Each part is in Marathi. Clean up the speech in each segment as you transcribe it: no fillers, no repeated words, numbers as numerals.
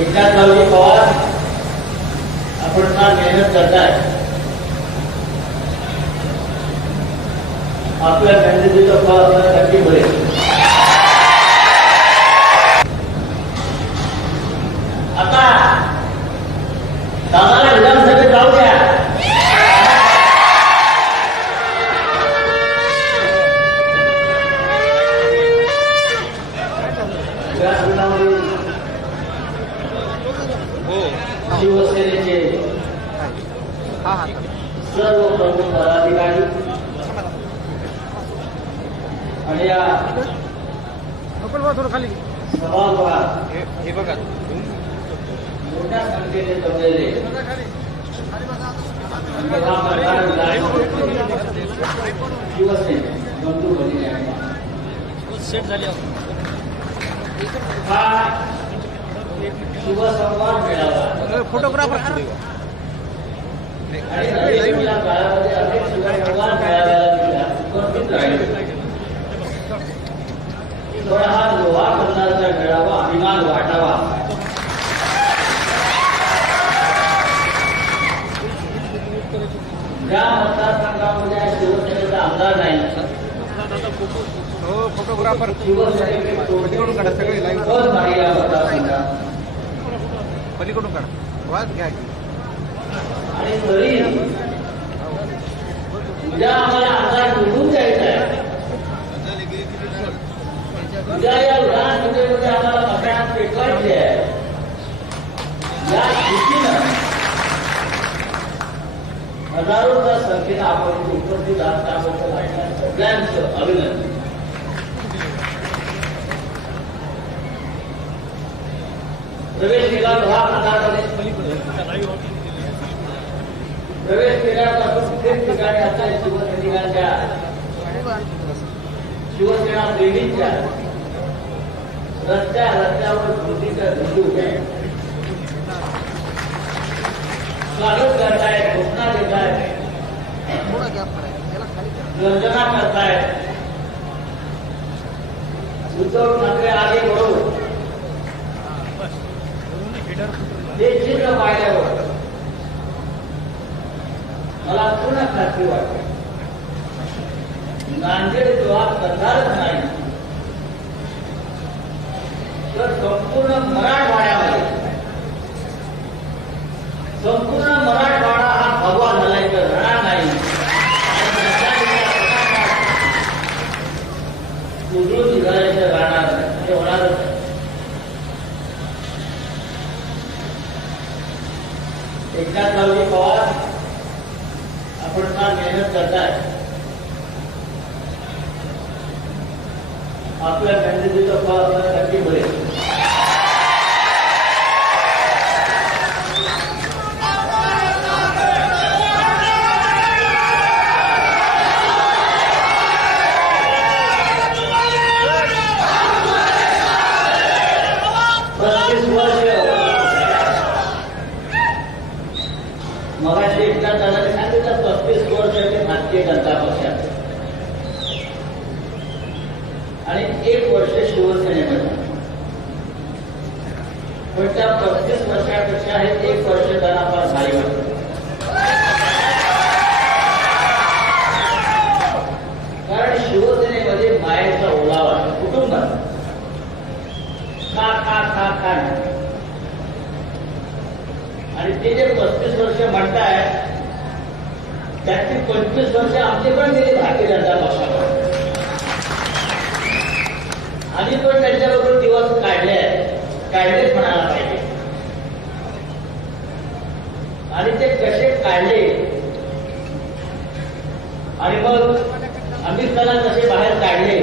एकनाथरावजी पवार आपण फार मेहनत करताय. आपल्या मेहनतीचा फळ आपल्याला नक्की मिळेल. आता दादाला विधानसभेत जाऊ द्या. शिवसेनेचे सर्व प्रमुख पदाधिकारी आणि या सभागृहात मोठ्या संख्येने जमलेले शिवसेने बंधू भगिनी हा शिवसंवाद मेळावा फोटोग्राफर आणि या काळामध्ये अनेक शिवसंवाद मेळाव्याला उपस्थित राहिले. थोडा हा लोहा करण्याचा मेळावा अभिमान वाटावा ज्या मतदारसंघामध्ये शिवसेनेचा आमदार नाही फोटोग्राफर पलीकडून काढा सगळे लाईव्ह नाही या मतदारसंघात पलीकडून काढा वाद घ्या आणि तरी उद्या आम्हाला आमदार निवडून द्यायचा आहे. उद्या या विधानसभेमध्ये आम्हाला मतदान पेटवायचे आहे. या स्थितीनं हजारोच्या संख्येनं आपण उपस्थित असल्याबद्दल सगळ्यांचं अभिनंदन. प्रवेश केला हा मतदारामध्ये प्रवेश केल्यापासून प्रत्येक ठिकाणी आपल्या शिवसैनिकांच्या शिवसेना प्रेमींच्या रस्त्यावर कृतीच्या झेंडे उभे स्वागत करतायत, घोषणा देतायत, गर्जना करतायत. उद्धव ठाकरे आगे बढो हे चिन्ह पाहिल्यावर मला पूर्ण खात्री वाटते नांदेड जवाब करणारच नाही तर संपूर्ण मराठवाडा हा भगवा झालाय तर राहणार नाही. उजळून निघाल्याचं राहणार नाही, हे होणारच नाही. एकनाथरावजी पवार आपण फार मेहनत करताय. आपल्या मेहनतीचा फळ आपल्याला नक्की मिळेल. मगाशी एकदा दादाने सांगितलं 35 वर्ष ते भारतीय जनता पक्षात आणि 1 वर्ष शिवसेनेमध्ये. पण त्या 35 वर्षापेक्षा हे 1 वर्ष त्यांना फार भारी वाटतं. कारण शिवसेनेमध्ये मायेचा ओलावा कुटुंबात खा खा खा खा आणि ते जे 35 वर्ष म्हणताय त्यातली 25 वर्ष आमचे पण गेले भारतीय जनता पक्षाकडे. आम्ही पण त्यांच्याबरोबर दिवस काढलेच म्हणायला पाहिजे. आणि ते कसे काढले आणि मग अमिताला कसे बाहेर काढले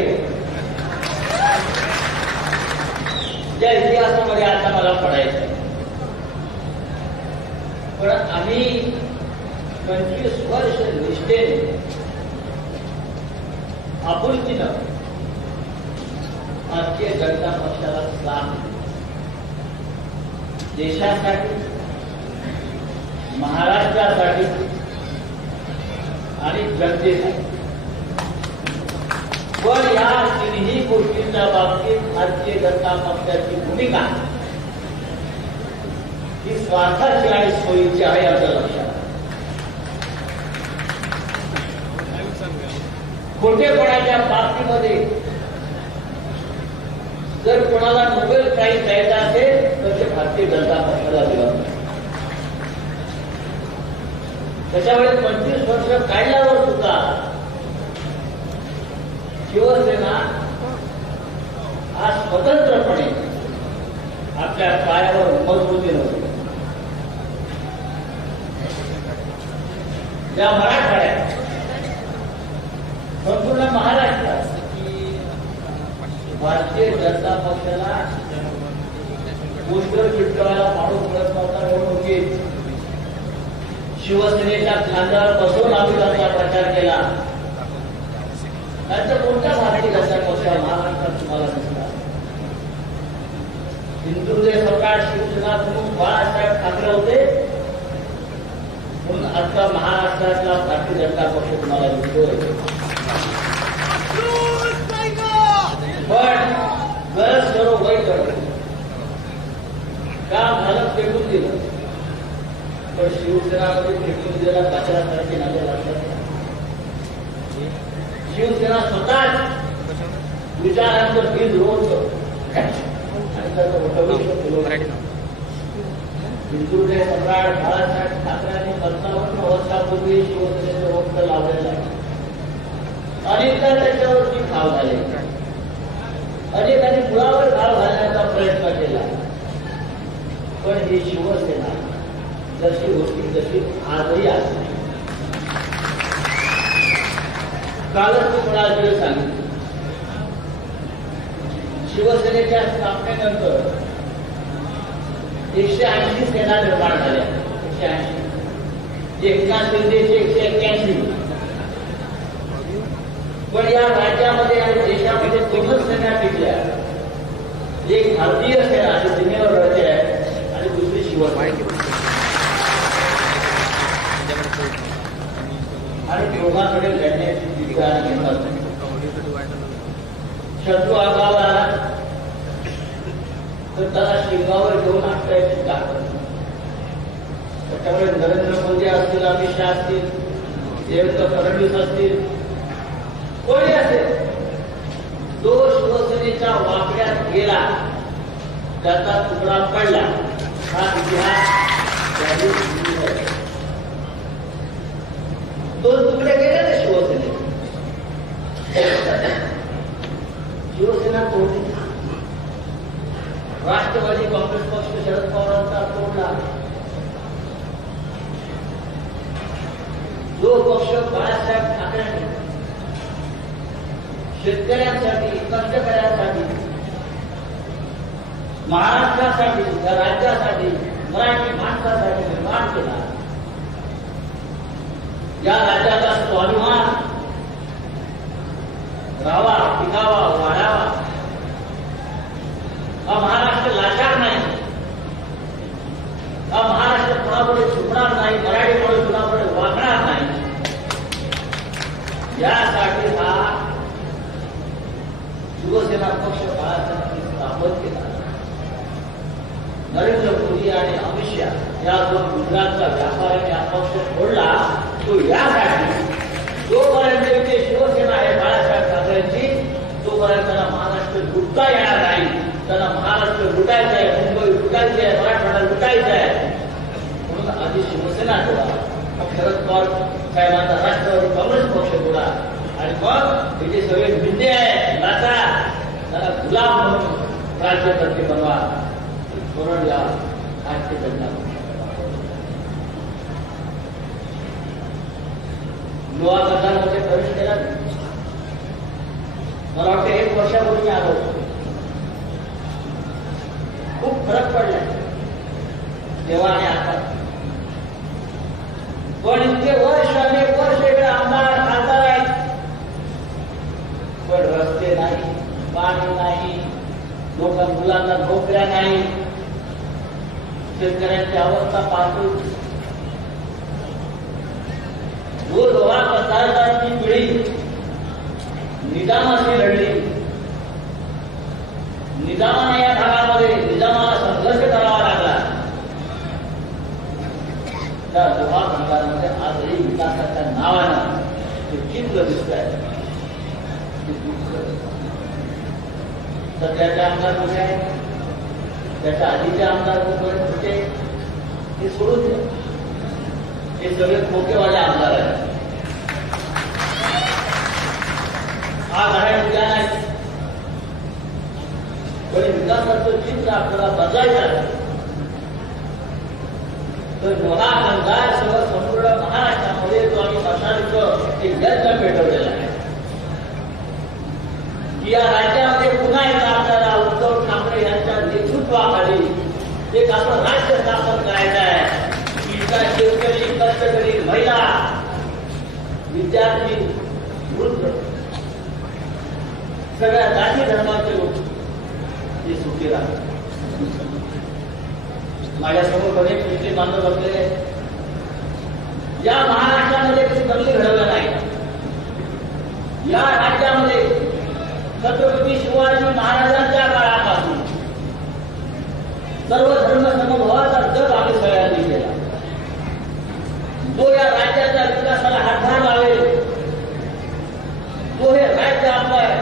त्या इतिहासामध्ये आता मला पडायचं. पण आम्ही 25 वर्ष निष्ठेने आपुलकीनं भारतीय जनता पक्षाला साथ देशासाठी, महाराष्ट्रासाठी आणि जनतेसाठी. पण या तिन्ही गोष्टींच्या बाबतीत भारतीय जनता पक्षाची भूमिका स्वार्थाची आणि सोयीची आहे असं लक्षात. खोटेपणाच्या बाबतीमध्ये जर कोणाला नोबेल प्राइज द्यायचा असेल तर ते भारतीय जनता पक्षाला दिलं. त्याच्यावेळी 25 वर्ष काढल्यावर सुद्धा शिवसेना आज स्वतंत्रपणे आपल्या पायावर मजबूती नव्हती. या मराठवाड्यात संपूर्ण महाराष्ट्रात भारतीय जनता पक्षाला पोस्टर चिटकवायला पाडून मिळत नव्हता. निवडणुकीत शिवसेनेच्या खांद्यावर बसून आम्ही त्यांचा प्रचार केला. त्यांचा कोणत्या भारतीय जनता पक्ष महाराष्ट्रात तुम्हाला दिसला? हिंदुत्व सरकार शिवसेना प्रमुख बाळासाहेब ठाकरे होते म्हणून आता महाराष्ट्रातला भारतीय जनता पक्ष तुम्हाला दिसतोय. पण गरज सर्व वैध काम झालं फेकून दिलं. पण शिवसेनामध्ये फेकून दिलेला कचऱ्यासारखी नावे लागतात. शिवसेना स्वतःच विचारांचं बीज रोवतं आणि त्याचं भविष्य हिंदुत्व सम्राट बाळासाहेब ठाकरेंनी 55 वर्षापूर्वी शिवसेनेचं रोप लावलेलं आहे. अनेकदा त्याच्यावरती घाव झाले. अनेकांनी मुळावर घाव घालण्याचा प्रयत्न केला. पण ही शिवसेना जशी होती तशी आजही असते. कालच मी कोणाला वेळ सांगितलं, शिवसेनेच्या स्थापनेनंतर 180 सेना निर्माण झाल्या. 180 एकनाथ शिंदेचे 181. पण या राज्यामध्ये आणि देशामध्ये 2 सेना टिकल्या. एक भारतीय सेना जी सीमेवर लढते आहे आणि दुसरी शिवसेना. आणि दोघांकडे लढण्याची विधान घेतात. शत्रू आगाला तर त्याला शिंगावर घेऊन आपल्याची ताकद. त्याच्यामुळे नरेंद्र मोदी असतील, अमित शहा असतील, देवेंद्र फडणवीस असतील, कोणी असेल, जो शिवसेनेच्या वाकड्यात गेला त्याचा तुकडा पडला. हा इतिहास 2 तुकडे गेले ना शिवसेने. शिवसेना तोडली. राष्ट्रवादी काँग्रेस पक्ष शरद पवारांचा तोडला. जो पक्ष बाळासाहेब ठाकरेंनी शेतकऱ्यांसाठी, कष्टकऱ्यांसाठी, महाराष्ट्रासाठी, या राज्यासाठी, मराठी माणसासाठी निर्माण केला. या राज्याचा स्वाभिमान राहावा, टिकावा, वाढावा. हा महाराष्ट्र लाचार नाही. हा महाराष्ट्र कुणापुढे झुकणार नाही. मराठी माणूस कुणापुढे वागणार नाही. यासाठी हा शिवसेना पक्ष बाळासाहेबांनी स्थापन केला. नरेंद्र मोदी आणि अमित शहा या 2 गुजरातचा व्यापाऱ्याने हा पक्ष फोडला. तो यासाठी जोपर्यंत इथे शिवसेना आहे बाळासाहेब ठाकरेंची, तोपर्यंत त्यांना महाराष्ट्र लुटता येणार नाही. त्यांना महाराष्ट्र लुटायचं आहे, मुंबई लुटायचं आहे, मराठवाडा लुटायचं आहे. म्हणून आधी शिवसेना तोडा, मग शरद पवार साहेबांचा राष्ट्रवादी काँग्रेस पक्ष तोडा आणि मग इथे सगळे भिंडे आहे लाचा त्याला गुलाम म्हणून राज्यकर्ते बनवा. म्हणून या भारतीय जनता युवा गटांमध्ये प्रवेश केला. मला वाटतं 1 वर्षापूर्वी आलो. खूप फरक पडला तेव्हा आणि आता. पण इतके वर्ष, अनेक वर्ष इकडे आमदार खासदार आहेत, पण रस्ते नाही, पाणी नाही, मुलांना नोकऱ्या नाही, शेतकऱ्यांची अवस्था पाहतो. गोरगोरा कसायदारांची पिढी निजामाशी लढली. निजामाने या भागामध्ये निजामाला संघर्ष करावा लागला. चित्र दिसत आहे. सध्याचे आमदार कुठे आहेत, त्याच्या आधीचे आमदार कुठे हे सोडून द्या. हे सगळे खोकेवाले आमदार आहेत. आज आहे उद्या नाही, पण विकासाचं चित्र आपल्याला बदलायचं तर मोठा अंदाज सर्व संपूर्ण महाराष्ट्रामध्ये जो आम्ही मशालीचं एक यज्ञ पेटवलेला आहे की या राज्यामध्ये पुन्हा एकदा आपल्याला उद्धव ठाकरे यांच्या नेतृत्वाखाली एक असं राज्य स्थापन करायचं आहे की इथला शेतकरी, कष्टकरी, महिला, विद्यार्थी, वृद्ध, सगळ्या जाती धर्माचे लोक हे सुखी राहतात. माझ्यासमोर अनेक मुस्लिम बांधव बसलेले आहेत. या महाराष्ट्रामध्ये कधी बदली घडवलं नाही. या राज्यामध्ये छत्रपती शिवाजी महाराजांच्या काळापासून सर्व धर्म समभावाचा जग आम्ही सगळ्यांनी केला. जो या राज्याच्या विकासाला हातभार लावेल, तो हे राज्य आपलं आहे,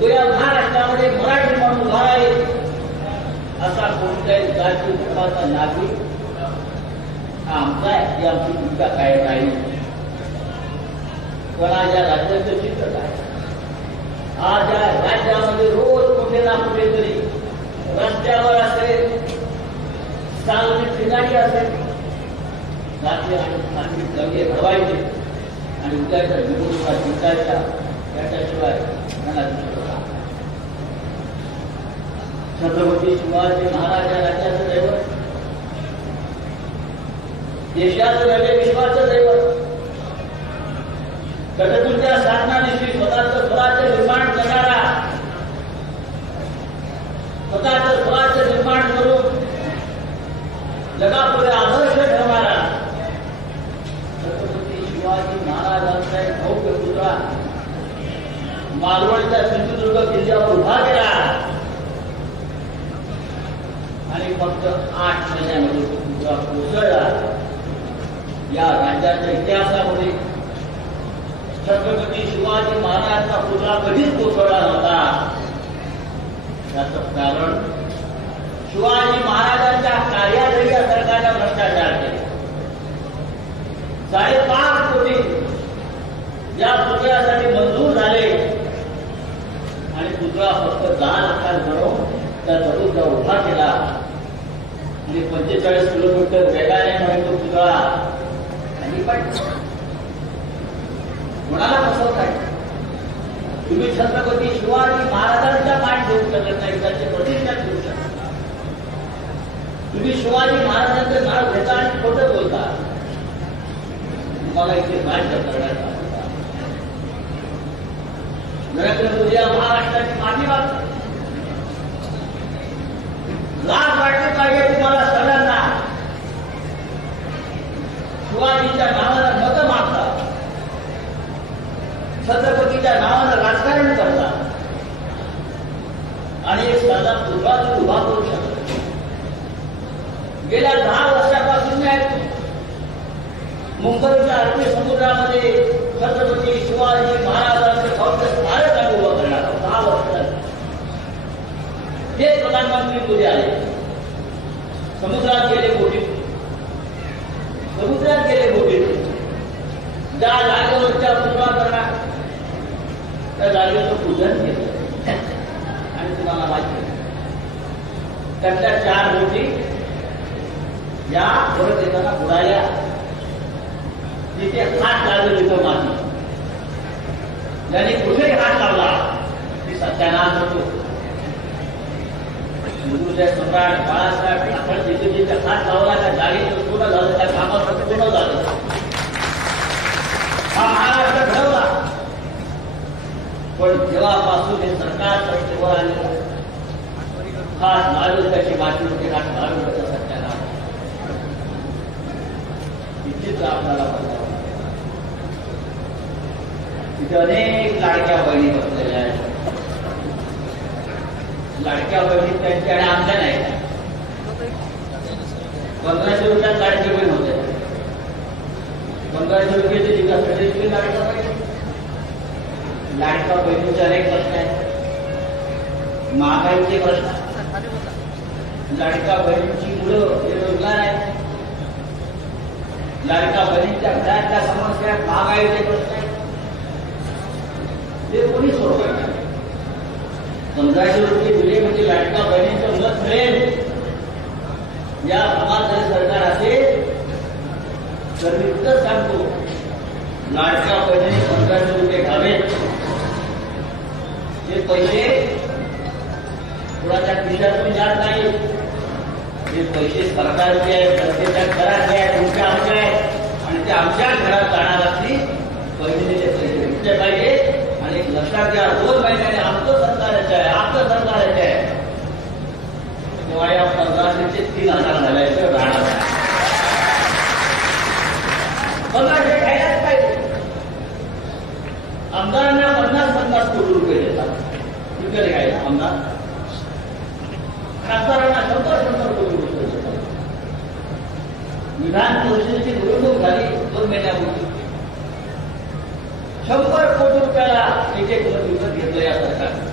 जो या महाराष्ट्रामध्ये मराठी म्हणून उभा राहील, असा कोणत्याही जाती धर्माचा नागरिक हा आमचा आहे, ही आमची भूमिका काय नाही. पण आज या राज्याचं चित्र काय, आज या राज्यामध्ये रोज कुठे ना कुठेतरी रस्त्यावर असेल, सार्वजनिक ठिकाणी असेल, राज्य आणि स्थानिक दंगे घडवायचे आणि उद्याच्या निवडणुका जिंकायच्या, याच्याशिवाय मला छत्रपती शिवाजी महाराज या राज्याचं दैवत, देशाचं नव्हे विश्वाचं दैवत, कटकुंच्या साधनानिशी स्वतःचं स्वराज्य निर्माण करणारा, स्वतःचं स्वराज्य निर्माण करून जगापुढे आदर्श ठेवणारा छत्रपती शिवाजी महाराजांचा एक भव्य पुतळा मालवणच्या सिंधुदुर्ग किल्ल्यावर उभा केला आणि फक्त 8 महिन्यामध्ये पुतळा कोसळला. या राज्याच्या इतिहासामध्ये छत्रपती शिवाजी महाराजांचा पुतळा कधीच कोसळला नव्हता. याचं कारण शिवाजी महाराजांच्या कार्यालयी या सरकारने भ्रष्टाचार केले. 5.5 कोटी या पुतळ्यासाठी मंजूर झाले आणि पुतळा फक्त 10 लाखात बनवून त्याचा पुतळा उभा केला आणि 45 किलोमीटर वेगाने म्हणून तो पुतळा आणि पण कोणाला फसवताय तुम्ही? छत्रपती शिवाजी महाराजांच्या मान ठेवू शकत नाही, त्यांचे प्रतिष्ठा ठेवू शकत. तुम्ही शिवाजी महाराजांचं नाव घेता आणि खोटं बोलता. तुम्हाला इथे राज्य करण्यात आलं. नरेंद्र मोदी या महाराष्ट्राची माफी मागतात. लाज वाटली पाहिजे तुम्हाला सगळ्यांना. शिवाजीच्या नावानं मतं मागतात, छत्रपतीच्या नावानं राजकारण करतात आणि एक साधा पुतळा उभा करू शकतात. गेल्या 10 वर्षापासून मुंबईच्या अरबी समुद्रामध्ये छत्रपती शिवाजी महाराजांचे भव्य स्मारक आम्ही उभं करणार आहोत. 10 वर्षात ते प्रधानमंत्री मोदी आले, समुद्रात गेले बोटीत, समुद्रात गेले बोटीत, ज्या जागेवरच्या पुतळा करणार त्या जागेचं पूजन केलं आणि तुम्हाला माहिती त्यातल्या 4 बोटी या परत येताना बुडाल्या. तिथे हात लागले, तिथं माती, ज्यांनी कुठेही हात लावला ती सत्यानाश होतो. हिंदूचे सम्राट बाळासाहेब ठाकरे जिथे जिथे हात लावला त्या जागेचं पूर्ण झालं, त्या कामाचं पूर्ण झालं. हा महाराष्ट्र घडवला. पण जेव्हापासून हे सरकार सत्तेवर आलेलं हात मारून त्याची माती होती, हात मारून त्याचा सत्यानाश. इतकीच आपल्याला बघावं. तिथे अनेक लाडक्या बहिणी बसलेल्या आहेत. लाडक्या बहिणी त्यांच्या आणि आमच्या नाही. 1500 रुपयात लाडकी बहीण होते. पंधराशे रुपयाचे विकासासाठी लाडका पाहिजे. लाडका बहिणीचे अनेक प्रश्न आहेत. महागाईचे प्रश्न, लाडका बहिणीची मुलं बेरोजगार आहेत, लाडका बहिणीच्या घरातल्या समस्या, महागाईचे प्रश्न आहेत. ते कोणी सोडवायचं? 1500 रुपये दिले म्हणजे लाडका बहिणीचं मत मिळेल या भागात जर सरकार असेल तर मी तर सांगतो, लाडक्या बहिणीने 1500 रुपये घ्यावेत. हे पैसे कुणाच्या खिशातून जात नाही. हे पैसे सरकारचे आहेत, जनतेच्या घराचे आहेत, तुमच्या आमच्या आहेत आणि ते आमच्या घरात जाणार असली बहिणीने ते पैसे घेतले पाहिजे. आणि एक लक्षात घ्या, 2 महिन्याने आमचं सरकारचे आहे, आपलं सरकारचे आहे, तेव्हा या 1500चे 3000 झाल्याचं राहणार आहे. 1500 घ्यायलाच पाहिजे. आमदारांना 50-50 कोटी रुपये देतात, विकत घ्यायला आमदार. खासदारांना 100-100 कोटी रुपये देतात. विधान परिषदेची निवडणूक झाली 2 महिन्यापूर्वी, 100 कोटी रुपयाला एक विकत घेतलं या सरकारने.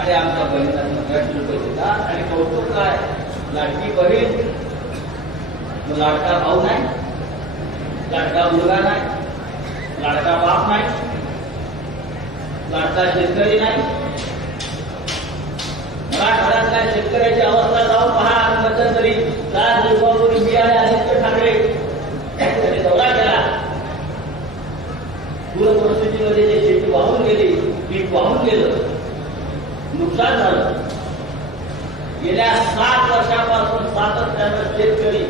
आणि आमच्या बहिणीला 1500 रुपये देतात. आणि कौतुक काय, लाडकी बहीण, लाडका भाऊ नाही, लाडका मुलगा नाही, लाडका बाप नाही, लाडका शेतकरी नाही. मराठवाड्यातल्या शेतकऱ्याची अवस्था जाऊन पहा. मध्यंतरी 4 दिवसापूर्वी मी आणि आदित्य ठाकरे त्यांनी दौरा केला. पूर परिस्थितीमध्ये जे शेती वाहून गेली, पीक वाहून गेलं, नुकसान झालं. गेल्या 7 वर्षापासून सातत्यानं शेतकरी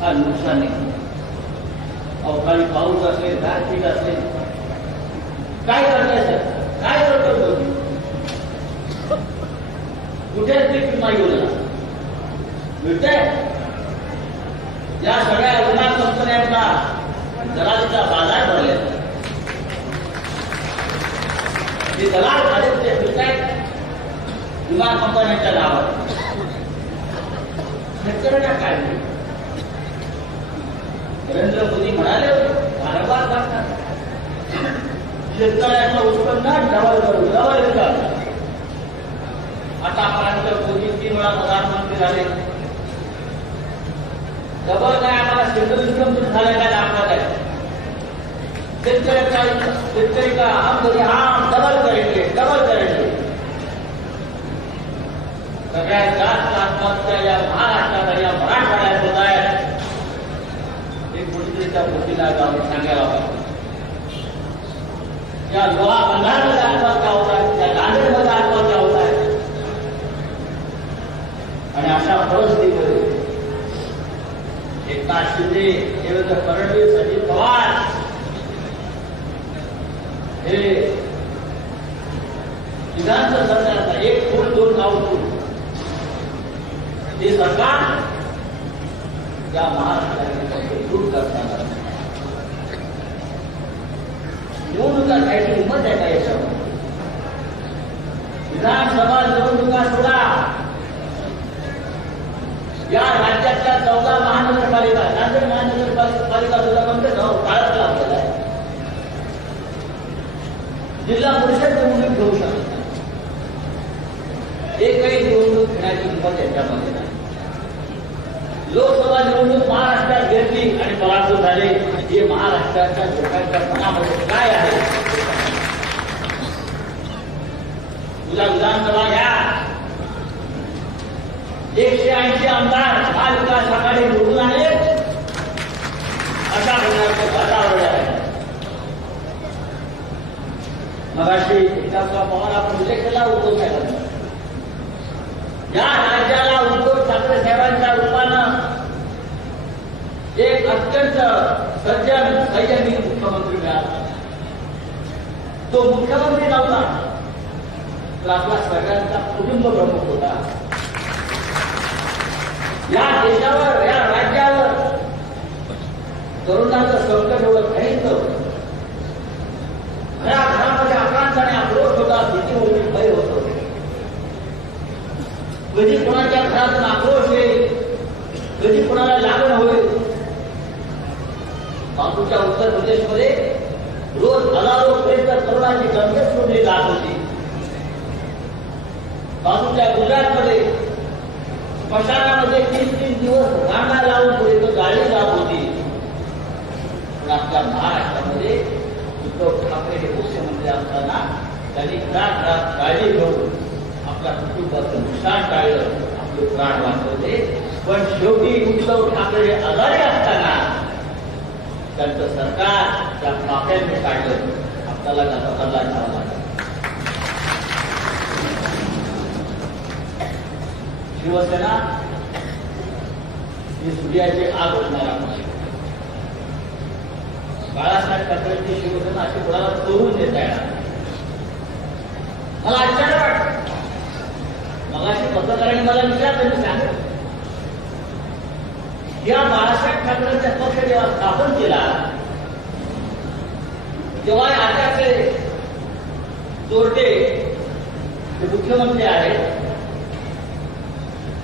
हा नुकसान आहे. अवकाळी पाऊस असेल, गारपीट असेल, काय करायचं? काय करतो? कुठेच पीक विमा योजना मिळते. या सगळ्या विमा कंपन्यांना दलालीचा बाजार भरले. ते दलाल झाले ते मिळतात विमा कंपन्यांच्या नावावर. शेतकऱ्यांना काय मिळेल? नरेंद्र मोदी म्हणाले कारभार करतात, शेतकऱ्यांचं उत्पन्न डबल करू, डबल कर. आतापर्यंत मोदी 3 वेळा प्रधानमंत्री झाले. डबल काय, आम्हाला सिंगल इन्कम झालं काय दाखवत आहे. शेतकरी का हम डबल करेंगे, डबल करेंगे. सगळ्यात जास्त आत्महत्या या महाराष्ट्रात, या मराठवाड्यात होत आहेत. एक गोष्टीच्या गोष्टीला जाऊन सांगायला पाहिजे. या लोहा बंधामध्ये आत्महत्या होत आहेत, या नांदेडमध्ये आत्महत्या होत आहेत. आणि अशा परिस्थितीमध्ये एकनाथ शिंदे, देवेंद्र फडणवीस, अजित पवार हे विधानसभा सरकारचा 1 फूट 2 फूट हे सरकार या महाराष्ट्राने दूर करताना निवडणुका घ्यायची हिंमत आहे का याच्यावर? विधानसभा निवडणुका सोडा, या राज्यातल्या 14 महानगरपालिका, नांदेड महानगरपालिका सुद्धा म्हणते काळात लाभलेला आहे. जिल्हा परिषद निवडणूक घेऊ शकत नाही. एकही निवडणूक घेण्याची हिंमत यांच्यामध्ये नाही. लोकसभा निवडणूक महाराष्ट्रात घेतली आणि पराभूत झाले. हे महाराष्ट्राच्या लोकांच्या मनामध्ये काय आहे? तुला विधानसभा घ्या, 180 आमदार महाविकास आघाडी निवडून आले, अशा प्रकारचं वातावरण आहे. मगाशी एका पवार आपण उल्लेख केला उद्धव साहेबांचा. या राज्याला उद्धव ठाकरे साहेबांच्या रूपानं एक अत्यंत सज्जन संयमी मुख्यमंत्री मिळाला. तो मुख्यमंत्री नव्हता तर आपला सगळ्यांचा कुटुंब प्रमुख होता. या देशावर, या राज्यावर तरुणांचं संकट एवढं काहीच नव्हतं. घराघरामध्ये आकांक्षा आणि आक्रोश होता, भीती होती, भय होतो. कधी कोणाच्या घरातून आक्रोश येईल, कधी कोणाला लागण होईल बापूच्या उत्तर प्रदेशमध्ये रोज हजारो पर्यंत तरुणांची गंगेत सोडली जात होती. बाजूच्या गुजरातमध्ये स्मशानामध्ये 3-3 दिवस रांगा लावून पुढे गाडी जात होती. पण आपल्या महाराष्ट्रामध्ये उद्धव ठाकरे हे मुख्यमंत्री असताना त्यांनी घरात काळजी घेऊन आपल्या कुटुंबाचं नुकसान टाळलं, आपले प्राण वाचवले. पण शेवटी उद्धव ठाकरे आजारी असताना त्यांचं सरकार त्या माफ्यांनी काढलं. आपल्याला त्याचा बदला घ्यावा लागला. शिवसेना ही सूर्याची आग होणारा पक्ष. बाळासाहेब ठाकरेंची शिवसेना अशी कोणाला तोडून देता येणार. मला आश्चर्य वाटतं. मगाशी पत्रकारांनी मला विचारलं, मी सांगितलं या बाळासाहेब ठाकरेंचा पक्ष जेव्हा स्थापन केला तेव्हा आताचे चोरटे जे मुख्यमंत्री आहेत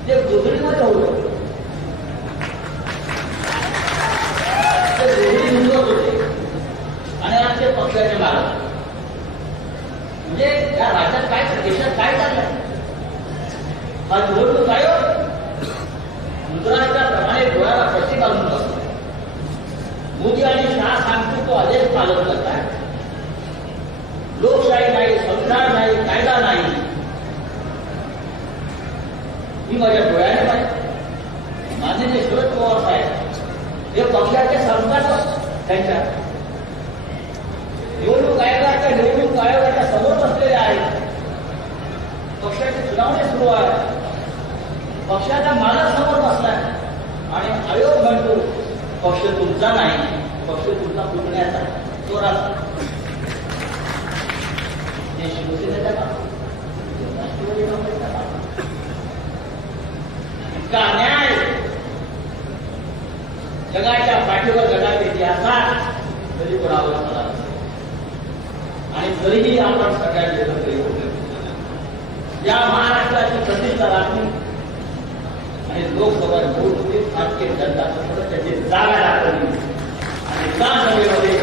ते गुजरीमध्ये होते, ते दोघी हिंदूच होते आणि आज ते पक्षाचे मालक. म्हणजे या राज्यात काय, देशात काय चाललंय? हा निवडणूक आयोग गुजरातच्याप्रमाणे डोळ्याला पट्टी घालून बसतो. मोदी आणि शहा सांगतो तो आदेश पालन करतात. लोकशाही नाही, संविधान नाही, कायदा नाही, ही माझ्या डोळ्याने पाहिजे. माननीय शरद पवार साहेब हे पक्षाचे संघात त्यांच्या निवडणूक आयोगाच्या समोर बसलेले आहेत. पक्षाची सुनावणी सुरू आहे. पक्षाचा मालक समोर बसलाय आणि आयोग म्हणतो पक्ष तुमचा नाही, पक्ष तुमचा पुतण्याचा. तो हे शिवसेनेचा काम, राष्ट्रवादी काँग्रेसचा काम. इतका अन्याय जगाच्या पाठीवर, जगाच्या इतिहासात कधी कोणावर झाला नसेल. आणि तरीही आपण सगळ्यांनी एकत्र येऊ. या महाराष्ट्राची प्रतिष्ठा राखली आणि लोकसभा निवडणुकीत भारतीय जनता पक्ष त्याची जागा दाखवली. आणि त्या सभेमध्ये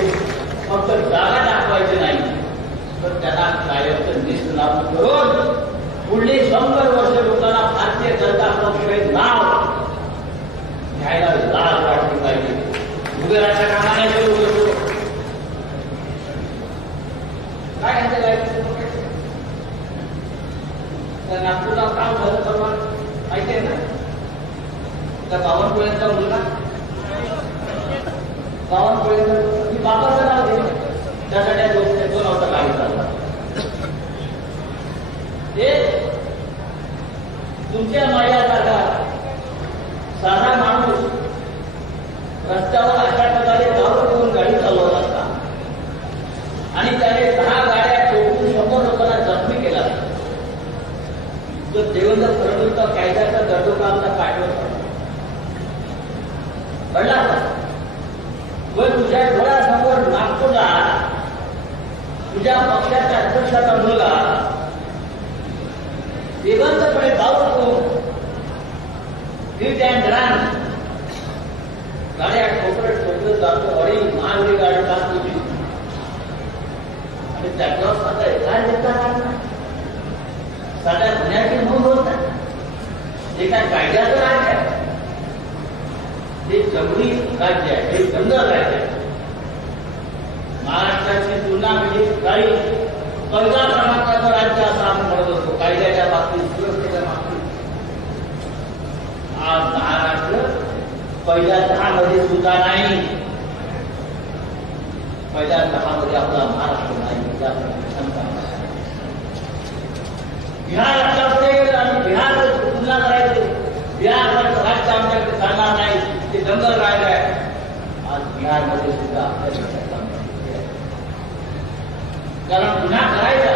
फक्त जागा दाखवायची नाही, तर त्यांना कायमचं निष्णात करून पुढली 100 वर्ष लोकांना भारतीय जनता पक्ष हे नाव घ्यायला लाज वाटली पाहिजे. उभेराच्या कामाने काय यांचं काय नागपूरला काम झालं परवा माहिती आहे ना? त्या बावनकुळेंचा मुलगा, बावनकुळेंचा मी बाबाचं नाव घेतलं त्यासाठी दोन होता गाडी चालला. ते तुमच्या माझ्यासारखा साधा माणूस रस्त्यावर अशा प्रकारे दारू घेऊन गाडी चालवत असता आणि त्याने 10 गाड्या ठोकून 100 लोकांना जखमी केला. तर देवेंद्र फडणवीसचा कायद्याचा दर्दोका आमचा पाठवत कळला. पण तुझ्या डोळ्यासमोर नागपूरला तुझ्या पक्षाच्या अध्यक्षाचा मुलगा बेबंदपणे दारू हिट अँड रन गाड्या ठोकरत जातो. अडी महागडी गाडी टाकतो आणि त्याच्यावर स्वतः काय देतात, सगळ्या गुन्ह्याची नोंद होत नाही. हे काय कायद्याचं राज्य आहे? हे जंगली राज्य आहे, हे जंगल राज्य आहे. महाराष्ट्राची तुलना म्हणजे काही पहिला क्रमांकाचं राज्य असं आपण म्हणत असतो कायद्याच्या बाबतीत, सुरक्षेच्या बाबतीत. आज महाराष्ट्र पहिल्या 10 मध्ये सुद्धा नाही. पहिल्या 10 मध्ये आपला महाराष्ट्र नाही. बिहार लक्षात आणि बिहार तुलना करायचं, बिहार राज्य आमच्याकडे चालणार नाही, ते जंगल राहिलं आहे. आज बिहारमध्ये सुद्धा आपल्या कारण गुन्हा करायचा,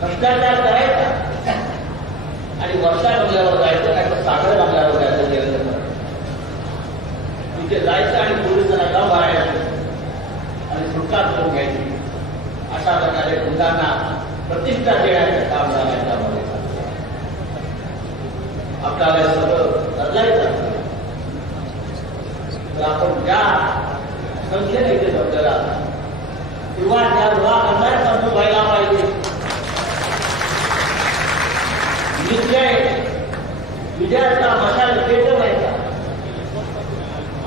भ्रष्टाचार करायचा आणि वर्षा बंगल्यावर जायचं, नाही तर साखर बंगल्यावर जायचं. देवेंद्र तिथे जायचं आणि पोलिसांना गाव भरायचं आणि सुटका करून घ्यायची. अशा प्रकारे गुन्ह्यांना प्रतिष्ठा देण्याचं काम झालं. त्यामध्ये आपल्याला सगळं बदलायचं तर आपण ज्या संख्येने इथे जमलेला सुरुवात या लोहा कंदारापासून व्हायला पाहिजे. निश्चय विजयाचा मशाल पेटवायचा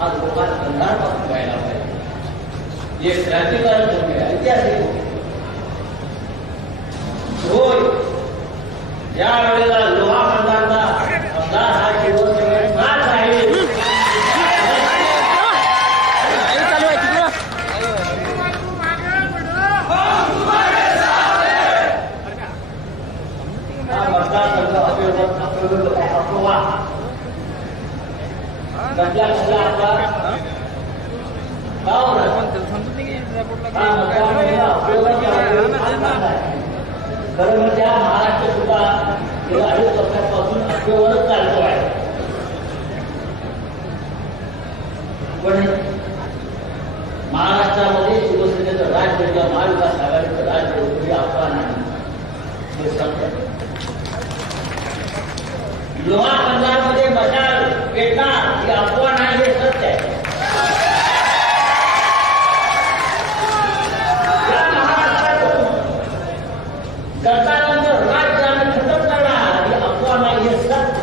आज लोहा कंदारापासून व्हायला पाहिजे. एक क्रांतिकारक होते, ऐतिहासिक होते. होय, ज्या वेळेला लोहा कंदारचा आमदार हा शिवसेनेचाच आहे. खरं म्हणजे महाराष्ट्र सुद्धा गेल्या 2.5 वर्षांपासून अफवेवरच चालतो आहे. पण महाराष्ट्रामध्ये शिवसेनेचं राज्य किंवा महाविकास आघाडीचं राज्य ही अफवा नाही, हे सत्य. लोहा कंदारमध्ये मशाल पेटणार ही अफवा नाही, हे सत्य आहे. सरकारनंतर राज्य आम्ही खतम करणार ही अफवा नाही, हे सत्य.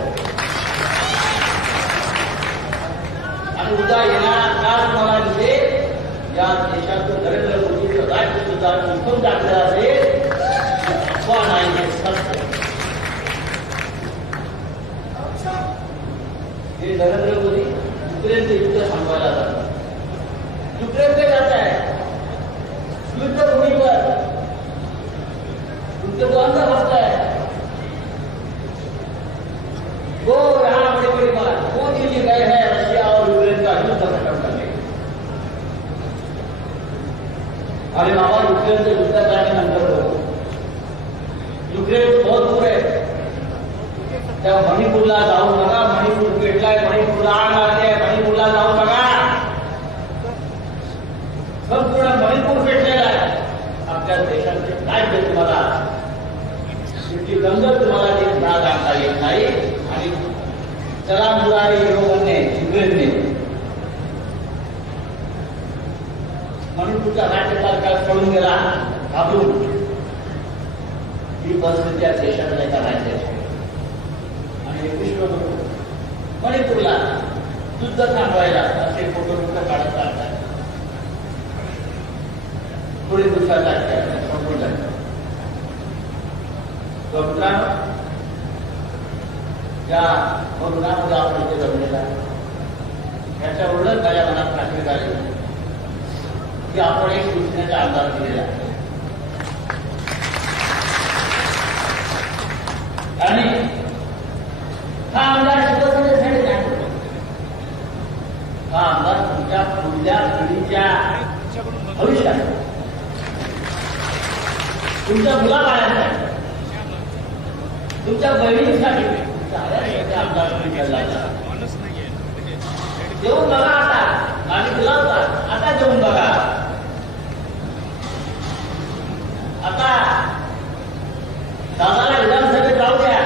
आणि उद्या येणारा काळ मला दिसेल या देशातून नरेंद्र मोदीचं राज्य सुद्धा उठून टाकलं असेल, अफवा नाही, हे सत्य. हे नरेंद्र मोदी युक्रेनचं युद्ध थांबवायला जातात. युक्रेनचे जात आहे युद्धभूमीवर युद्ध बंद होत आहे. वो यहाँ बड़ी बात मोदी जी गए हैं रशिया और यूक्रेन का युद्ध खत्म करने. अरे बाबा, युक्रेनचं युद्ध झाल्यानंतर युक्रेन बहुत दूर आहे. त्या मणिपूरला जाऊ नका. मणिपूर पेटलाय, मणिपूरला आग लागली आहे, मणिपूरला जाऊ नका. संपूर्ण मणिपूर पेटलेला आहे. आपल्या देशाचे राज्य तुम्हाला शेवटी गंगत तुम्हाला ते नाद आणता येत नाही. आणि चला मुरारी युरोपने युक्रेनने मणिपूरचा राज्यपाल काल पळून गेला घाबरून. ही परिस्थिती या देशात एका राज्याची. आणि 21 मणिपूरला युद्ध थांबवायला असे फोटो काढत राहतात. थोडी दुसरा संपून जातात. मित्रांनो, ज्या रुग्णामध्ये आपण इथे जमलेला याच्यावरूनच माझ्या मनात खात्री झाली की आपण एक शिवसेनेचा आमदार दिलेला आहे. आणि हा आमदार शिवसेनेसाठी नाही, हा आमदार तुमच्या पुढल्या पिढीच्या भविष्यात तुमच्या मुलाबाळांसाठी, तुमच्या बहिणींसाठी आमदार तुम्ही केला. जेवून बघा. आता आम्ही दिला होता, आता जेवून बघा. आता दादाला विधानसभेत जाऊ द्या.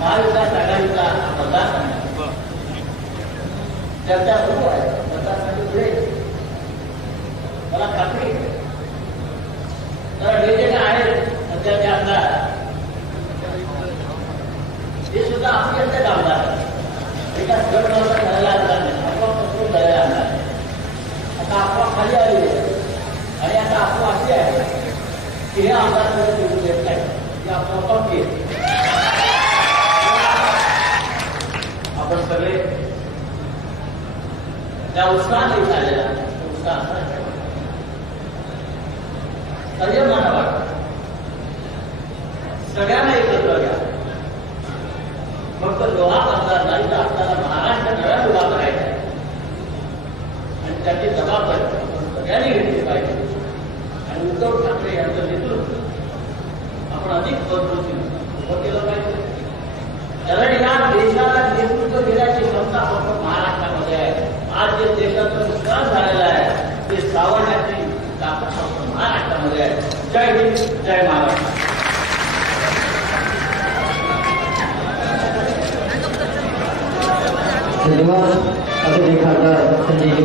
महाविकास आघाडीचा मतदारसंघ चर्चा सुरू आहे. मतदारसंघ पुढे मला खात्री जरा जे जे आहेत सध्याचे आमदार ते सुद्धा अत्यंत आमदार एका गटबंद करायला आणणार नाही, अफवा पसरून करायला आणणार. आता अफवा खाली आली आहे आणि आता अफवा अशी आहे की हे आमदार निवडून देत नाही, ही अफवा पक्की आहे. आपण सगळे त्या उत्साहाने झालेला उत्साह संयमानं वाटतं. सगळ्यांना एकत्र घ्या. फक्त लोहा आमदार नाही तर आपल्याला महाराष्ट्र नव्या उभा करायचा आहे आणि त्याची जबाबदारी आपण सगळ्यांनी घेतली पाहिजे. आणि उद्धव ठाकरे यांचं नेतृत्व आपण अधिक मजबूतीने उभं केलं पाहिजे. कारण या देशाला नेतृत्व देण्याची क्षमता फक्त महाराष्ट्रामध्ये आहे. आज जे देशाचं नुकसान झालेलं आहे ते सावरण्याची जय हिंद, जय महाराष्ट्र. धन्यवाद. अभिनय खासदार संजय